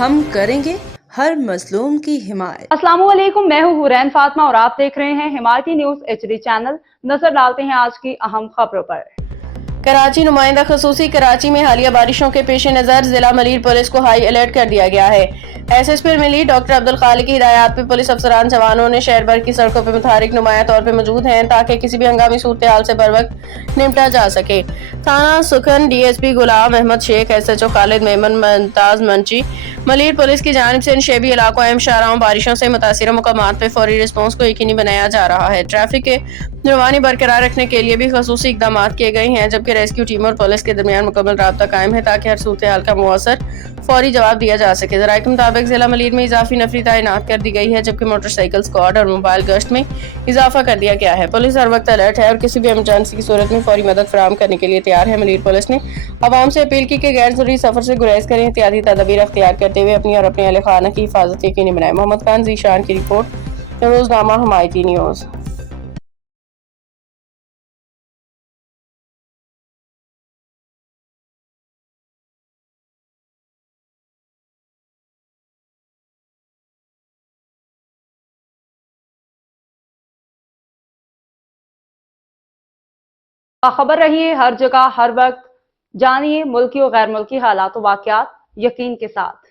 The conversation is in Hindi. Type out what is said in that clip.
हम करेंगे हर मजलूम की हिमायत। अस्सलाम वालेकुम, मैं हूँ हुरैन फातिमा और आप देख रहे हैं हिमायती न्यूज एचडी चैनल। नजर डालते हैं आज की अहम खबरों पर। कराची नुमाइंदा खसूसी कराची में हालिया बारिशों के पेश नज़र जिला मलीर पुलिस को हाई अलर्ट कर दिया गया है। एसएसपी मिली डॉक्टर अब्दुल खालिक की हिदायत पर पुलिस अफसरान जवानों ने शहर भर की सड़कों पर मुतहरिक नुमाया तौर पर मौजूद हैं ताकि किसी भी हंगामी सूरत हाल से बर वक्त निपटा जा सके। थाना सुखन DSP Ghulam Ahmad Sheikh, SHO Khalid Memon Mumtaz मंची, Malir police की जानिब से शहरी इलाकों एवं शाहराहों बारिशों से मुतासिर मकामात पर फौरी रिस्पॉन्स को यकीनी बनाया जा रहा है। ट्रैफिक के रवानी बरकरार रखने के लिए भी खसूसी इकदाम किए गए हैं, जबकि रेस्क्यू टीम और पुलिस के दरमियान मुकम्मल राबता कायम है ताकि हर सूरत हाल का मुअस्सर फौरी जवाब दिया जा सके। ज़राए के मुताबिक जिला मलीर में इजाफी नफरी तैनात कर दी गई है, जबकि मोटरसाइकिल स्क्वाड और मोबाइल गश्त में इजाफा कर दिया गया है। पुलिस हर वक्त अलर्ट है और किसी भी इमरजेंसी की सूरत में फौरी मदद फराहम करने के लिए तैयार है। मलीर पुलिस ने आवाम से अपील की कि गैर जरूरी सफर से गुरेज करें, एहतियाती तदबीर अख्तियार करते हुए अपनी और अपने अहल खाना की हिफाजत यकीनी बनाएं। मोहम्मद खान जीशान की रिपोर्ट, रोजनामा हिमायती न्यूज़। खबर रहिए हर जगह हर वक्त, जानिए मुल्की और गैर मुल्की हालात व वाकयात यकीन के साथ।